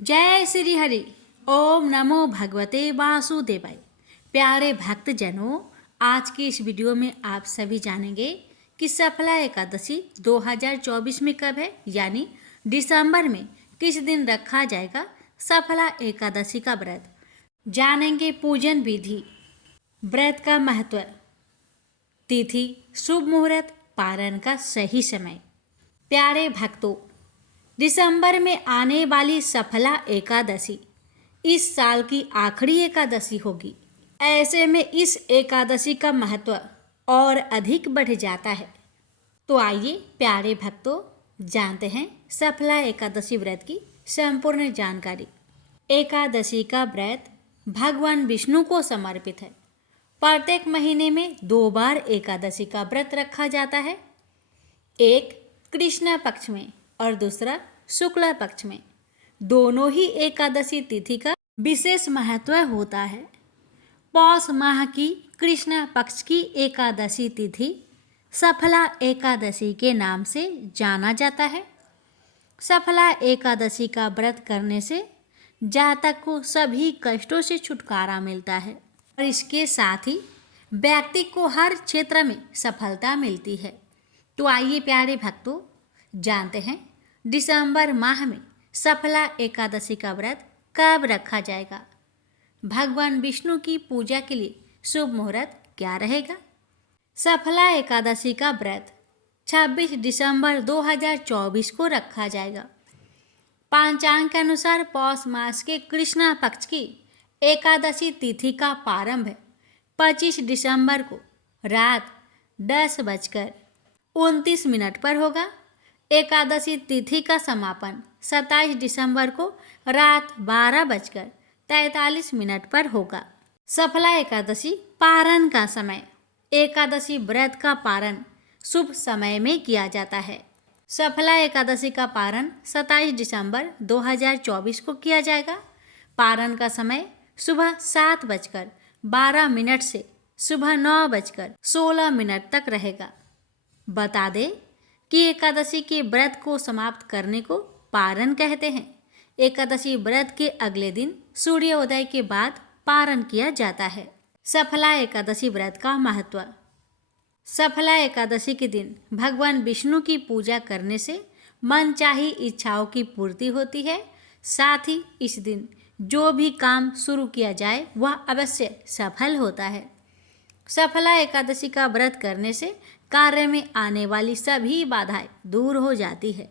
जय श्री हरि। ओम नमो भगवते वासुदेवाय। प्यारे भक्तजनों, आज की इस वीडियो में आप सभी जानेंगे कि सफला एकादशी 2024 में कब है, यानी दिसंबर में किस दिन रखा जाएगा सफला एकादशी का व्रत। जानेंगे पूजन विधि, व्रत का महत्व, तिथि, शुभ मुहूर्त, पारण का सही समय। प्यारे भक्तों, दिसंबर में आने वाली सफला एकादशी इस साल की आखिरी एकादशी होगी। ऐसे में इस एकादशी का महत्व और अधिक बढ़ जाता है। तो आइए प्यारे भक्तों, जानते हैं सफला एकादशी व्रत की संपूर्ण जानकारी। एकादशी का व्रत भगवान विष्णु को समर्पित है। प्रत्येक महीने में 2 बार एकादशी का व्रत रखा जाता है, एक कृष्ण पक्ष में और दूसरा शुक्ल पक्ष में। दोनों ही एकादशी तिथि का विशेष महत्व होता है। पौष माह की कृष्ण पक्ष की एकादशी तिथि सफला एकादशी के नाम से जाना जाता है। सफला एकादशी का व्रत करने से जातक को सभी कष्टों से छुटकारा मिलता है और इसके साथ ही व्यक्ति को हर क्षेत्र में सफलता मिलती है। तो आइए प्यारे भक्तों, जानते हैं दिसंबर माह में सफला एकादशी का व्रत कब रखा जाएगा। भगवान विष्णु की पूजा के लिए शुभ मुहूर्त क्या रहेगा। सफला एकादशी का व्रत 26 दिसंबर 2024 को रखा जाएगा। पंचांग के अनुसार पौष मास के कृष्ण पक्ष की एकादशी तिथि का प्रारंभ 25 दिसंबर को रात 10:29 पर होगा। एकादशी तिथि का समापन 27 दिसंबर को रात 12:43 पर होगा। सफला एकादशी पारण का समय, एकादशी व्रत का पारण शुभ समय में किया जाता है। सफला एकादशी का पारण 27 दिसंबर 2024 को किया जाएगा। पारण का समय सुबह 7:12 से सुबह 9:16 तक रहेगा। बता दें कि एकादशी के व्रत को समाप्त करने को पारण कहते हैं। एकादशी व्रत के अगले दिन सूर्योदय के बाद पारण किया जाता है। सफला एकादशी व्रत का महत्व। सफला एकादशी के दिन भगवान विष्णु की पूजा करने से मनचाही इच्छाओं की पूर्ति होती है। साथ ही इस दिन जो भी काम शुरू किया जाए वह अवश्य सफल होता है। सफला एकादशी का व्रत करने से कार्य में आने वाली सभी बाधाएं दूर हो जाती है।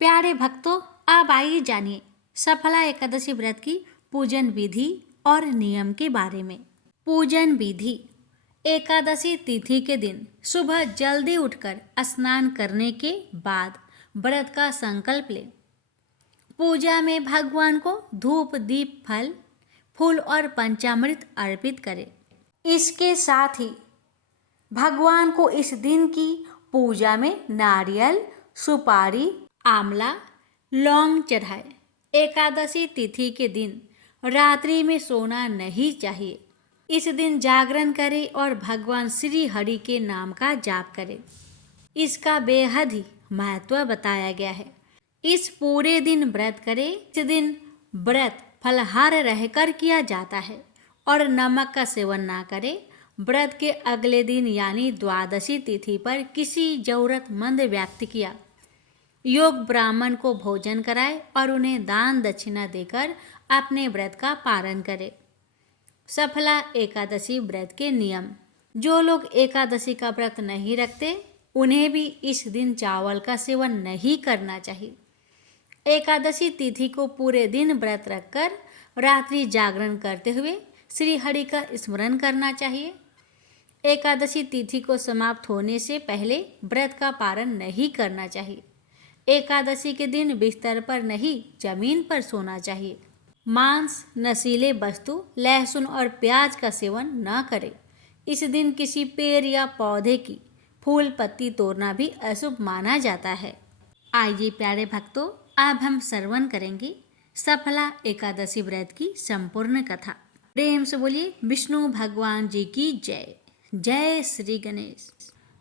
प्यारे भक्तों, अब आइए जानिए सफला एकादशी व्रत की पूजन विधि और नियम के बारे में। पूजन विधि। एकादशी तिथि के दिन सुबह जल्दी उठकर स्नान करने के बाद व्रत का संकल्प लें। पूजा में भगवान को धूप, दीप, फल, फूल और पंचामृत अर्पित करें। इसके साथ ही भगवान को इस दिन की पूजा में नारियल, सुपारी, आंवला, लौंग चढ़ाए। एकादशी तिथि के दिन रात्रि में सोना नहीं चाहिए। इस दिन जागरण करें और भगवान श्री हरि के नाम का जाप करें। इसका बेहद ही महत्व बताया गया है। इस पूरे दिन व्रत करें। इस दिन व्रत फलाहार रहकर किया जाता है और नमक का सेवन ना करें। व्रत के अगले दिन यानी द्वादशी तिथि पर किसी जरूरतमंद व्यक्ति या योग ब्राह्मण को भोजन कराए और उन्हें दान दक्षिणा देकर अपने व्रत का पालन करें। सफला एकादशी व्रत के नियम। जो लोग एकादशी का व्रत नहीं रखते उन्हें भी इस दिन चावल का सेवन नहीं करना चाहिए। एकादशी तिथि को पूरे दिन व्रत रखकर रात्रि जागरण करते हुए श्री हरि का स्मरण करना चाहिए। एकादशी तिथि को समाप्त होने से पहले व्रत का पारण नहीं करना चाहिए। एकादशी के दिन बिस्तर पर नहीं, जमीन पर सोना चाहिए। मांस, नशीले वस्तु, लहसुन और प्याज का सेवन न करें। इस दिन किसी पेड़ या पौधे की फूल पत्ती तोड़ना भी अशुभ माना जाता है। आइए प्यारे भक्तों, अब हम श्रवण करेंगे सफला एकादशी व्रत की संपूर्ण कथा। प्रेम से बोलिए विष्णु भगवान जी की जय। जय श्री गणेश।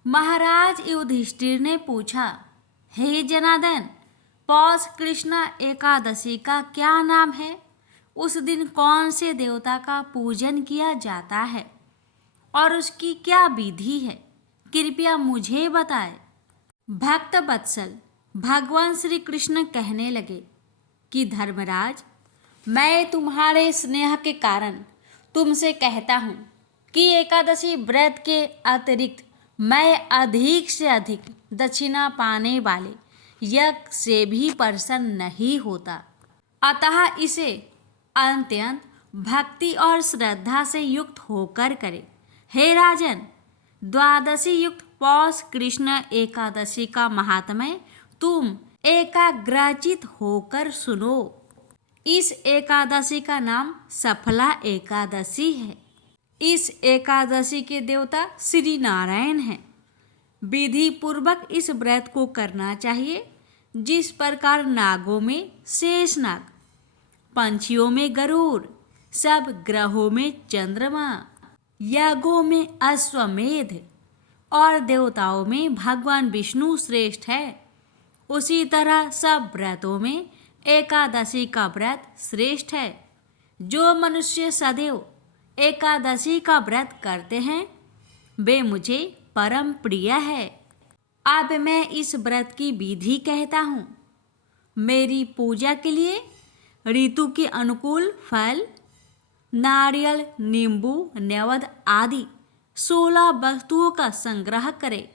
महाराज युधिष्ठिर ने पूछा, हे जनार्दन, पौष कृष्ण एकादशी का क्या नाम है? उस दिन कौन से देवता का पूजन किया जाता है और उसकी क्या विधि है? कृपया मुझे बताएं। भक्त वत्सल, भगवान श्री कृष्ण कहने लगे कि धर्मराज, मैं तुम्हारे स्नेह के कारण तुमसे कहता हूँ कि एकादशी व्रत के अतिरिक्त मैं अधिक से अधिक दक्षिणा पाने वाले यज्ञ से भी प्रसन्न नहीं होता, अतः इसे अत्यंत भक्ति और श्रद्धा से युक्त होकर करे। हे राजन, द्वादशी युक्त पौष कृष्ण एकादशी का महात्म्य तुम एकाग्रचित होकर सुनो। इस एकादशी का नाम सफला एकादशी है। इस एकादशी के देवता श्री नारायण हैं। विधि पूर्वक इस व्रत को करना चाहिए। जिस प्रकार नागों में शेषनाग, पंछियों में गरुड़, सब ग्रहों में चंद्रमा, यज्ञों में अश्वमेध और देवताओं में भगवान विष्णु श्रेष्ठ है, उसी तरह सब व्रतों में एकादशी का व्रत श्रेष्ठ है। जो मनुष्य सदैव एकादशी का व्रत करते हैं वे मुझे परम प्रिय है। अब मैं इस व्रत की विधि कहता हूँ। मेरी पूजा के लिए ऋतु के अनुकूल फल, नारियल, नींबू, नैवेद्य आदि 16 वस्तुओं का संग्रह करें।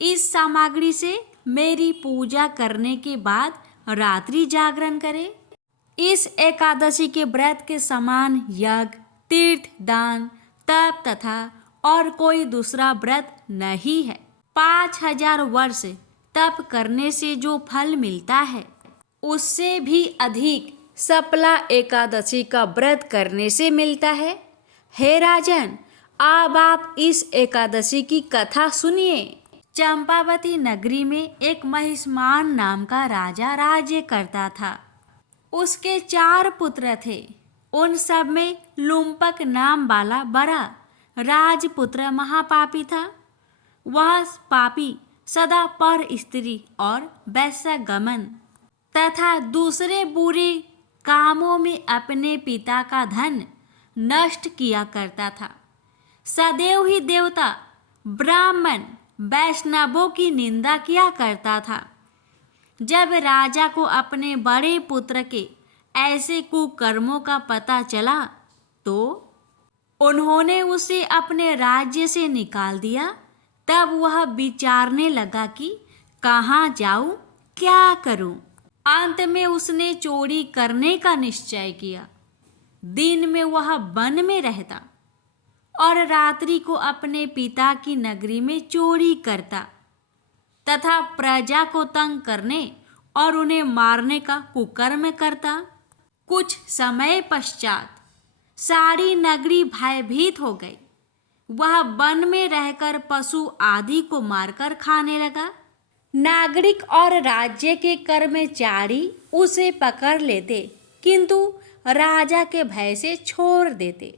इस सामग्री से मेरी पूजा करने के बाद रात्रि जागरण करें। इस एकादशी के व्रत के समान यज्ञ, तीर्थ, दान, तप तथा और कोई दूसरा व्रत नहीं है। 5000 वर्ष तप करने से जो फल मिलता है उससे भी अधिक सफला एकादशी का व्रत करने से मिलता है। हे राजन, अब आप इस एकादशी की कथा सुनिए। चंपावती नगरी में एक महिष्मान नाम का राजा राज्य करता था। उसके 4 पुत्र थे। उन सब में लुम्पक नाम वाला बड़ा राजपुत्र महापापी था। वह पापी सदा पर स्त्री और वैश्यगमन तथा दूसरे बुरे कामों में अपने पिता का धन नष्ट किया करता था। सदैव ही देवता, ब्राह्मण, वैष्णवों की निंदा किया करता था। जब राजा को अपने बड़े पुत्र के ऐसे कुकर्मों का पता चला तो उन्होंने उसे अपने राज्य से निकाल दिया। तब वह विचारने लगा कि कहाँ जाऊं, क्या करूं। अंत में उसने चोरी करने का निश्चय किया। दिन में वह वन में रहता और रात्रि को अपने पिता की नगरी में चोरी करता तथा प्रजा को तंग करने और उन्हें मारने का कुकर्म करता। कुछ समय पश्चात सारी नगरी भयभीत हो गई। वह वन में रहकर पशु आदि को मारकर खाने लगा। नागरिक और राज्य के कर्मचारी उसे पकड़ लेते किंतु राजा के भय से छोड़ देते।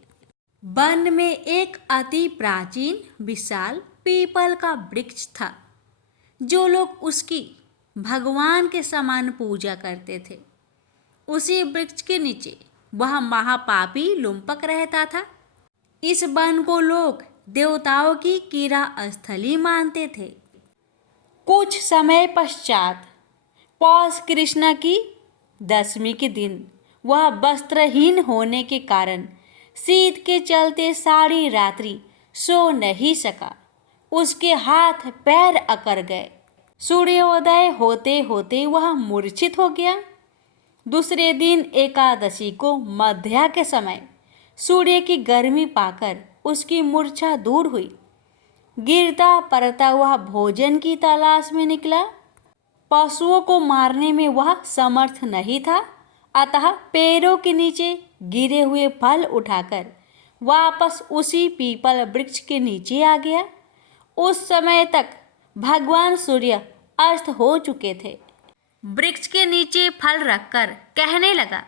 वन में एक अति प्राचीन विशाल पीपल का वृक्ष था। जो लोग उसकी भगवान के समान पूजा करते थे। उसी वृक्ष के नीचे वह महापापी लुम्पक रहता था। इस वन को लोग देवताओं की कीड़ा स्थली मानते थे। कुछ समय पश्चात पौष कृष्ण की दशमी के दिन वह वस्त्रहीन होने के कारण शीत के चलते सारी रात्रि सो नहीं सका। उसके हाथ पैर अकड़ गए। सूर्योदय होते होते वह मूर्छित हो गया। दूसरे दिन एकादशी को मध्या के समय सूर्य की गर्मी पाकर उसकी मूर्छा दूर हुई। गिरता पड़ता वह भोजन की तलाश में निकला। पशुओं को मारने में वह समर्थ नहीं था, अतः पैरों के नीचे गिरे हुए फल उठाकर वापस उसी पीपल वृक्ष के नीचे आ गया। उस समय तक भगवान सूर्य अस्त हो चुके थे। वृक्ष के नीचे फल रखकर कहने लगा,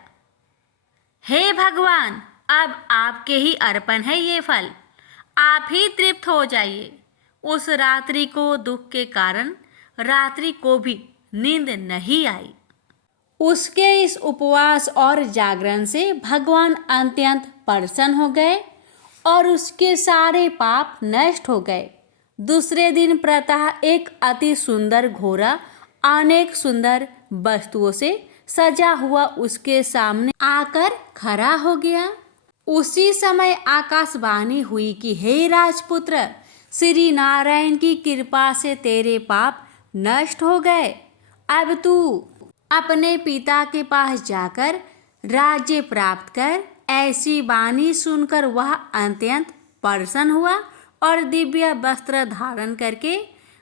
हे भगवान, अब आपके ही अर्पण है ये फल, आप ही तृप्त हो जाइए। उस रात्रि को दुख के कारण रात्रि को भी नींद नहीं आई। उसके इस उपवास और जागरण से भगवान अत्यंत प्रसन्न हो गए और उसके सारे पाप नष्ट हो गए। दूसरे दिन प्रातः एक अति सुंदर घोड़ा अनेक सुंदर वस्तुओं से सजा हुआ उसके सामने आकर खड़ा हो गया। उसी समय आकाशवाणी हुई कि हे राजपुत्र, श्री नारायण की कृपा से तेरे पाप नष्ट हो गए। अब तू अपने पिता के पास जाकर राज्य प्राप्त कर। ऐसी वाणी सुनकर वह अत्यंत प्रसन्न हुआ और दिव्य वस्त्र धारण करके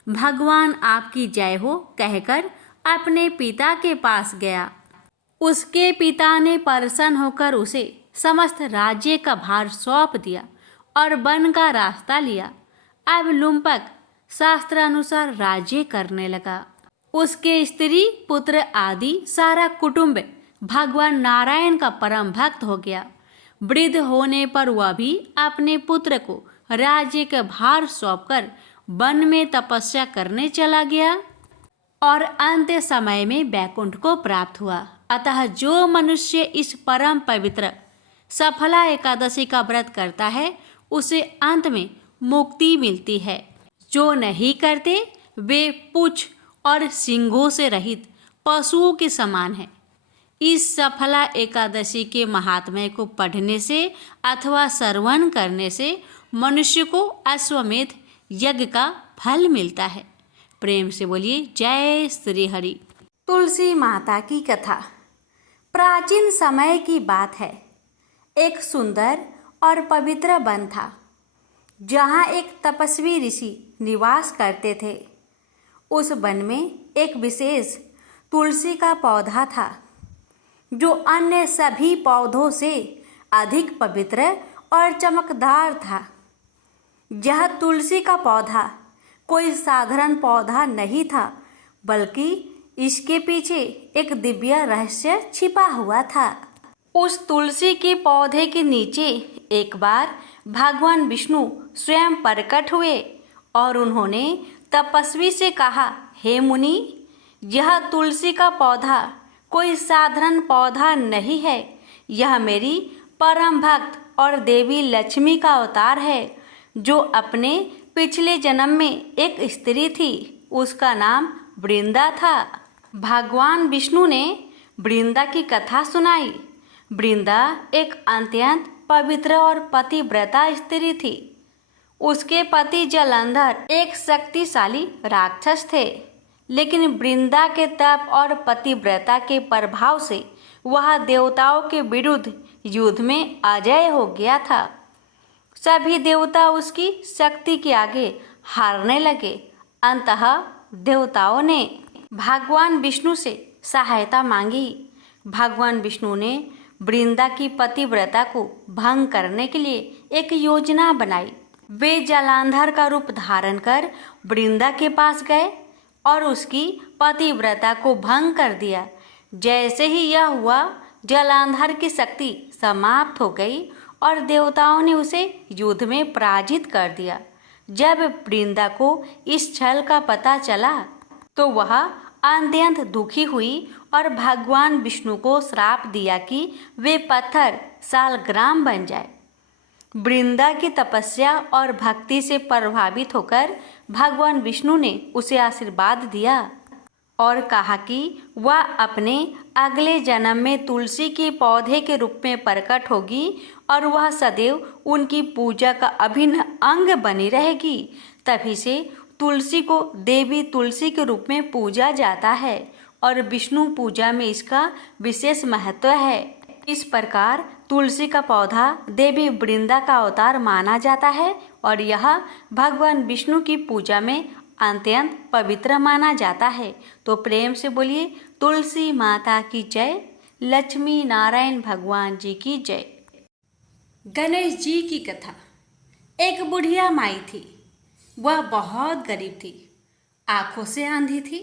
भगवान आपकी जय हो कहकर अपने पिता के पास गया। उसके पिता ने प्रसन्न होकर उसे समस्त राज्य का भार सौंप दिया और वन का रास्ता लिया। अब लुम्पक शास्त्रानुसार राज्य करने लगा। उसके स्त्री पुत्र आदि सारा कुटुंब भगवान नारायण का परम भक्त हो गया। वृद्ध होने पर वह भी अपने पुत्र को राज्य का भार सौंपकर वन में तपस्या करने चला गया और अंत्य समय में वैकुंठ को प्राप्त हुआ। अतः जो मनुष्य इस परम पवित्र सफला एकादशी का व्रत करता है उसे अंत में मुक्ति मिलती है। जो नहीं करते वे पूंछ और सींगों से रहित पशुओं के समान है। इस सफला एकादशी के महात्म्य को पढ़ने से अथवा श्रवण करने से मनुष्य को अश्वमेध यज्ञ का फल मिलता है। प्रेम से बोलिए जय श्री हरि। तुलसी माता की कथा। प्राचीन समय की बात है। एक सुंदर और पवित्र वन था जहाँ एक तपस्वी ऋषि निवास करते थे। उस वन में एक विशेष तुलसी का पौधा था जो अन्य सभी पौधों से अधिक पवित्र और चमकदार था। यह तुलसी का पौधा कोई साधारण पौधा नहीं था, बल्कि इसके पीछे एक दिव्य रहस्य छिपा हुआ था। उस तुलसी के पौधे के नीचे एक बार भगवान विष्णु स्वयं प्रकट हुए और उन्होंने तपस्वी से कहा, हे मुनि, यह तुलसी का पौधा कोई साधारण पौधा नहीं है। यह मेरी परम भक्त और देवी लक्ष्मी का अवतार है जो अपने पिछले जन्म में एक स्त्री थी। उसका नाम वृंदा था। भगवान विष्णु ने वृंदा की कथा सुनाई। वृंदा एक अत्यंत पवित्र और पतिव्रता स्त्री थी। उसके पति जलंधर एक शक्तिशाली राक्षस थे, लेकिन वृंदा के तप और पतिव्रता के प्रभाव से वह देवताओं के विरुद्ध युद्ध में अजय हो गया था। सभी देवता उसकी शक्ति के आगे हारने लगे। अंततः देवताओं ने भगवान विष्णु से सहायता मांगी। भगवान विष्णु ने वृंदा की पतिव्रता को भंग करने के लिए एक योजना बनाई। वे जलांधर का रूप धारण कर वृंदा के पास गए और उसकी पतिव्रता को भंग कर दिया। जैसे ही यह हुआ, जलांधर की शक्ति समाप्त हो गई और देवताओं ने उसे युद्ध में पराजित कर दिया। जब वृंदा को इस छल का पता चला तो वह अत्यंत दुखी हुई और भगवान विष्णु को श्राप दिया कि वे पत्थर सालग्राम बन जाए। वृंदा की तपस्या और भक्ति से प्रभावित होकर भगवान विष्णु ने उसे आशीर्वाद दिया और कहा कि वह अपने अगले जन्म में तुलसी के पौधे के रूप में प्रकट होगी और वह सदैव उनकी पूजा का अभिन्न अंग बनी रहेगी। तभी से तुलसी को देवी तुलसी के रूप में पूजा जाता है और विष्णु पूजा में इसका विशेष महत्व है। इस प्रकार तुलसी का पौधा देवी वृंदा का अवतार माना जाता है और यह भगवान विष्णु की पूजा में अत्यंत पवित्र माना जाता है। तो प्रेम से बोलिए तुलसी माता की जय, लक्ष्मी नारायण भगवान जी की जय। गणेश जी की कथा। एक बुढ़िया माई थी। वह बहुत गरीब थी, आंखों से अंधी थी।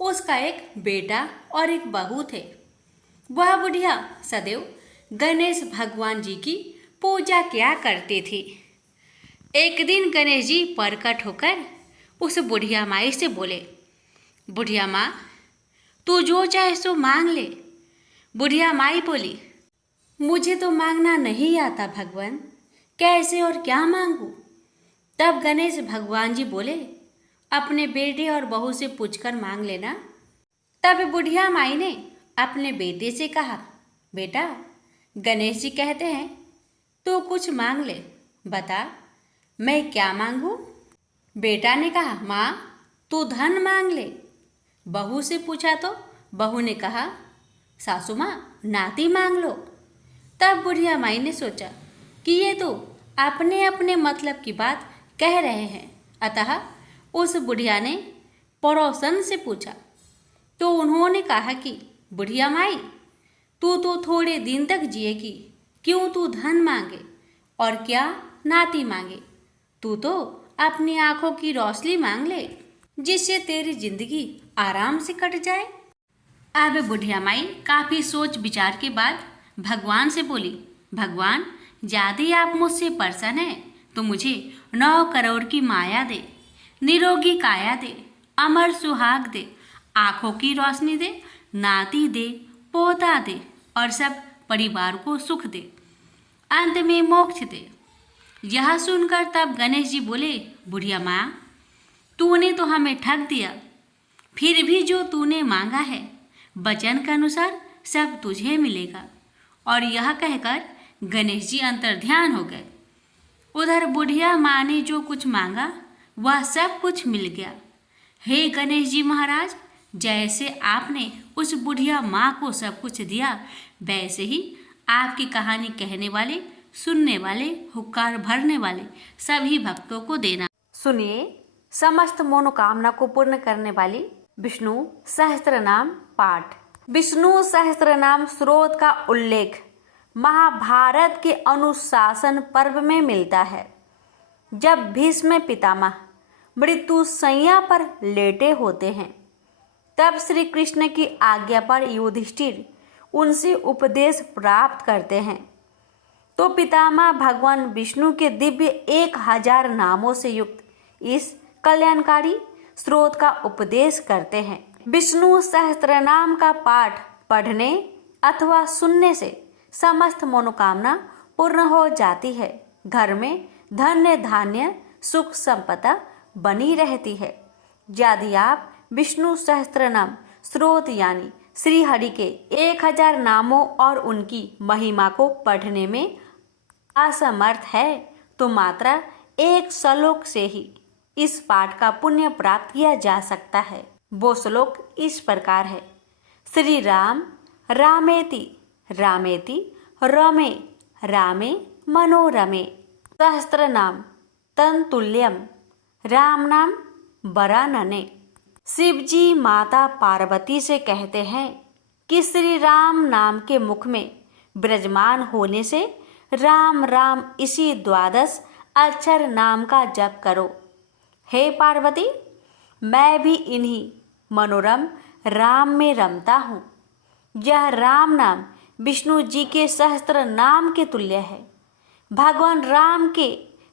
उसका एक बेटा और एक बहू थे। वह बुढ़िया सदैव गणेश भगवान जी की पूजा किया करती थी। एक दिन गणेश जी प्रकट होकर उस बुढ़िया माई से बोले, बुढ़िया माँ, तू जो चाहे सो मांग ले। बुढ़िया माई बोली, मुझे तो मांगना नहीं आता भगवान, कैसे और क्या मांगू। तब गणेश भगवान जी बोले, अपने बेटे और बहू से पूछकर मांग लेना। तब बुढ़िया माई ने अपने बेटे से कहा, बेटा गणेश जी कहते हैं तू कुछ मांग ले, बता मैं क्या मांगू। बेटा ने कहा, माँ तू धन मांग ले। बहू से पूछा तो बहू ने कहा, सासू माँ नाती मांग लो। तब बुढ़िया माई ने सोचा कि ये तो अपने अपने मतलब की बात कह रहे हैं, अतः उस बुढ़िया ने पड़ोसन से पूछा तो उन्होंने कहा कि बुढ़िया माई तू तो थोड़े दिन तक जिएगी, क्यों तू धन मांगे और क्या नाती मांगे। तू तो अपनी आंखों की रोशनी मांग ले, जिससे तेरी जिंदगी आराम से कट जाए। अब बुढ़िया माई काफी सोच विचार के बाद भगवान से बोली, भगवान यदि आप मुझसे प्रसन्न हैं तो मुझे 9 करोड़ की माया दे, निरोगी काया दे, अमर सुहाग दे, आंखों की रोशनी दे, नाती दे, पोता दे और सब परिवार को सुख दे, अंत में मोक्ष दे। यह सुनकर तब गणेश जी बोले, बुढ़िया माँ तूने तो हमें ठग दिया, फिर भी जो तूने मांगा है वचन के अनुसार सब तुझे मिलेगा। और यह कहकर गणेश जी अंतर्ध्यान हो गए। उधर बुढ़िया माँ ने जो कुछ मांगा वह सब कुछ मिल गया। हे गणेश जी महाराज, जैसे आपने उस बुढ़िया माँ को सब कुछ दिया, वैसे ही आपकी कहानी कहने वाले, सुनने वाले, हुक्कार भरने वाले सभी भक्तों को देना। सुनिए समस्त मनोकामना को पूर्ण करने वाली विष्णु सहस्त्रनाम पाठ। विष्णु सहस्त्रनाम स्रोत का उल्लेख महाभारत के अनुशासन पर्व में मिलता है। जब भीष्म पितामह मृत्यु शैया पर लेटे होते हैं, तब श्री कृष्ण की आज्ञा पर युधिष्ठिर उनसे उपदेश प्राप्त करते हैं। तो पितामह भगवान विष्णु के दिव्य 1000 नामों से युक्त इस कल्याणकारी स्रोत का उपदेश करते हैं। विष्णु सहस्त्रनाम का पाठ पढ़ने अथवा सुनने से समस्त मनोकामना पूर्ण हो जाती है। घर में धन्य धान्य सुख संपदा बनी रहती है। यदि आप विष्णु सहस्त्रनाम स्रोत यानी श्री हरि के 1000 नामों और उनकी महिमा को पढ़ने में असमर्थ है तो मात्रा 1 श्लोक से ही इस पाठ का पुण्य प्राप्त किया जा सकता है। वो श्लोक इस प्रकार है, श्री राम रामेति रामेति रमे रामे मनोरमे सहस्त्र नाम तन्तुल्यम राम नाम वरानने। शिव जी माता पार्वती से कहते हैं कि श्री राम नाम के मुख में विराजमान होने से राम राम इसी 12 अक्षर नाम का जप करो। हे पार्वती, मैं भी इन्हीं मनोरम राम में रमता हूँ। यह राम नाम विष्णु जी के सहस्त्र नाम के तुल्य है। भगवान राम के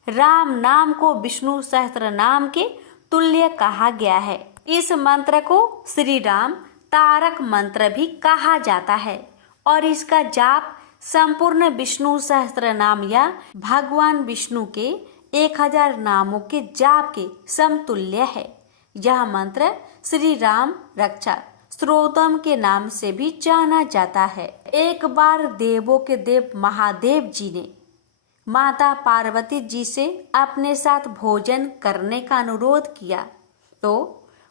राम नाम को विष्णु सहस्त्र नाम के तुल्य कहा गया है। इस मंत्र को श्री राम तारक मंत्र भी कहा जाता है और इसका जाप संपूर्ण विष्णु सहस्त्र नाम या भगवान विष्णु के 1000 नामों के जाप के समतुल्य है। यह मंत्र श्री राम रक्षा स्त्रोतम के नाम से भी जाना जाता है। एक बार देवों के देव महादेव जी ने माता पार्वती जी से अपने साथ भोजन करने का अनुरोध किया तो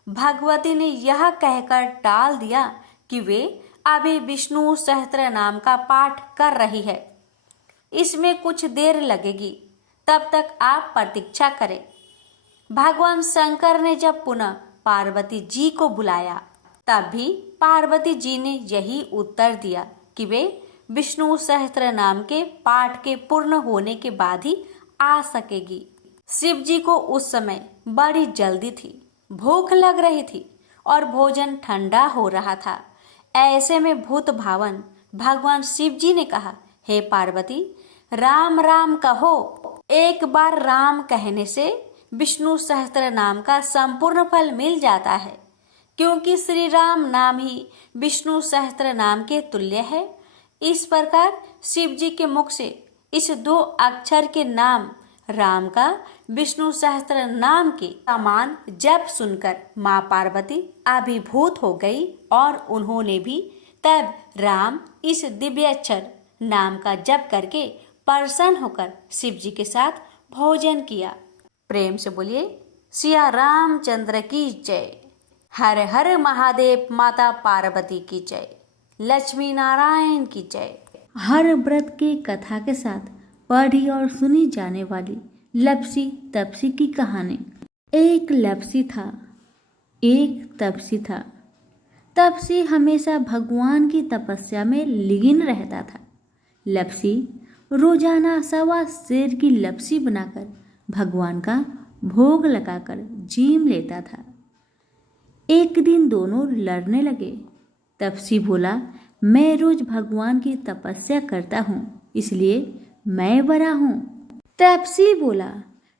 भगवती ने यह कहकर टाल दिया कि वे अभी विष्णु सहस्त्र नाम का पाठ कर रही है, इसमें कुछ देर लगेगी, तब तक आप प्रतीक्षा करें। भगवान शंकर ने जब पुनः पार्वती जी को बुलाया तब भी पार्वती जी ने यही उत्तर दिया कि वे विष्णु सहस्त्र नाम के पाठ के पूर्ण होने के बाद ही आ सकेगी। शिव जी को उस समय बड़ी जल्दी थी, भूख लग रही थी और भोजन ठंडा हो रहा था। ऐसे में भूत भावन भगवान शिव जी ने कहा, हे पार्वती, राम राम कहो। एक बार राम कहने से विष्णु सहस्त्र नाम का संपूर्ण फल मिल जाता है, क्योंकि श्री राम नाम ही विष्णु सहस्त्र नाम के तुल्य है। इस प्रकार शिव जी के मुख से इस 2 अक्षर के नाम राम का विष्णु सहस्त्र नाम के समान जप सुनकर माँ पार्वती अभिभूत हो गई और उन्होंने भी तब राम इस दिव्य अक्षर नाम का जप करके प्रसन्न होकर शिव जी के साथ भोजन किया। प्रेम से बोलिए सिया रामचंद्र की जय। हर हर महादेव, माता पार्वती की जय, लक्ष्मी नारायण की जय। हर व्रत के कथा के साथ पढ़ी और सुनी जाने वाली लप्सी तपसी की कहानी। एक लप्सी था, एक तपसी था। तपसी हमेशा भगवान की तपस्या में लीन रहता था। लप्सी रोजाना 1.25 सेर की लपसी बनाकर भगवान का भोग लगाकर जीम लेता था। एक दिन दोनों लड़ने लगे। तपसी बोला, मैं रोज भगवान की तपस्या करता हूँ, इसलिए मैं बड़ा हूँ। तपसी बोला,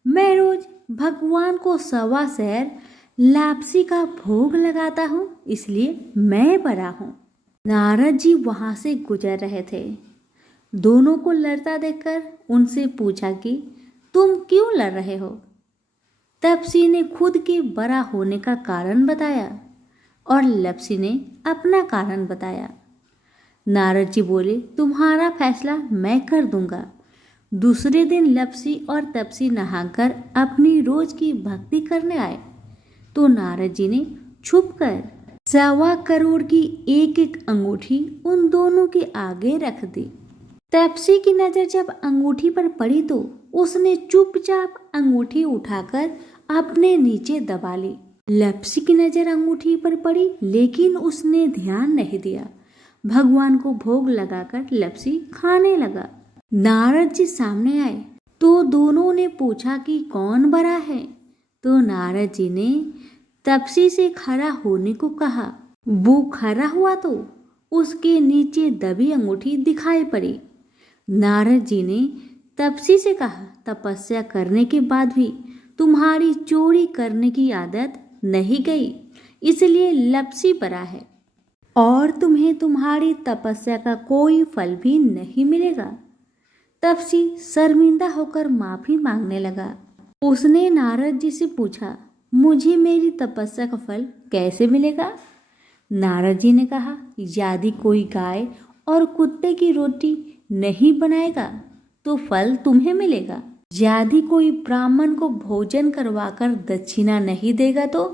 मैं रोज भगवान को 1.25 सेर लापसी का भोग लगाता हूँ, इसलिए मैं बड़ा हूँ। नारद जी वहां से गुजर रहे थे। दोनों को लड़ता देखकर उनसे पूछा कि तुम क्यों लड़ रहे हो। तपसी ने खुद के बड़ा होने का कारण बताया और लपसी ने अपना कारण बताया। नारद जी बोले, तुम्हारा फैसला मैं कर दूंगा। दूसरे दिन लपसी और तपसी नहाकर अपनी रोज की भक्ति करने आए तो नारद जी ने छुपकर 1.25 करोड़ की एक अंगूठी उन दोनों के आगे रख दी। तपसी की नजर जब अंगूठी पर पड़ी तो उसने चुपचाप अंगूठी उठाकर अपने नीचे दबा ली। लपसी की नजर अंगूठी पर पड़ी लेकिन उसने ध्यान नहीं दिया। भगवान को भोग लगाकर लपसी खाने लगा। नारद जी सामने आए तो दोनों ने पूछा कि कौन बड़ा है। तो नारद जी ने तपसी से खड़ा होने को कहा। वो खड़ा हुआ तो उसके नीचे दबी अंगूठी दिखाई पड़ी। नारद जी ने तपसी से कहा, तपस्या करने के बाद भी तुम्हारी चोरी करने की आदत नहीं गई, इसलिए लपसी बड़ा है और तुम्हें तुम्हारी तपस्या का कोई फल भी नहीं मिलेगा। तपसी शर्मिंदा होकर माफी मांगने लगा। उसने नारद जी से पूछा, मुझे मेरी तपस्या का फल कैसे मिलेगा। नारद जी ने कहा, यदि कोई गाय और कुत्ते की रोटी नहीं बनाएगा तो फल तुम्हें मिलेगा। यदि कोई ब्राह्मण को भोजन करवाकर दक्षिणा नहीं देगा तो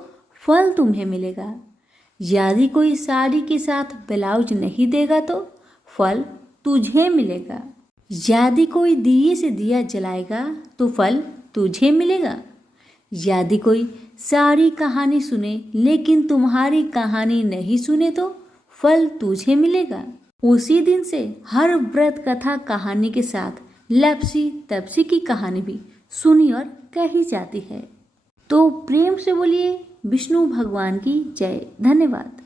फल तुम्हें मिलेगा। यदि कोई साड़ी के साथ ब्लाउज नहीं देगा तो फल तुझे मिलेगा। यदि कोई दिए से दिया जलाएगा तो फल तुझे मिलेगा। यदि कोई सारी कहानी सुने लेकिन तुम्हारी कहानी नहीं सुने तो फल तुझे मिलेगा। उसी दिन से हर व्रत कथा कहानी के साथ लपसी तपसी की कहानी भी सुनी और कही जाती है। तो प्रेम से बोलिए विष्णु भगवान की जय। धन्यवाद।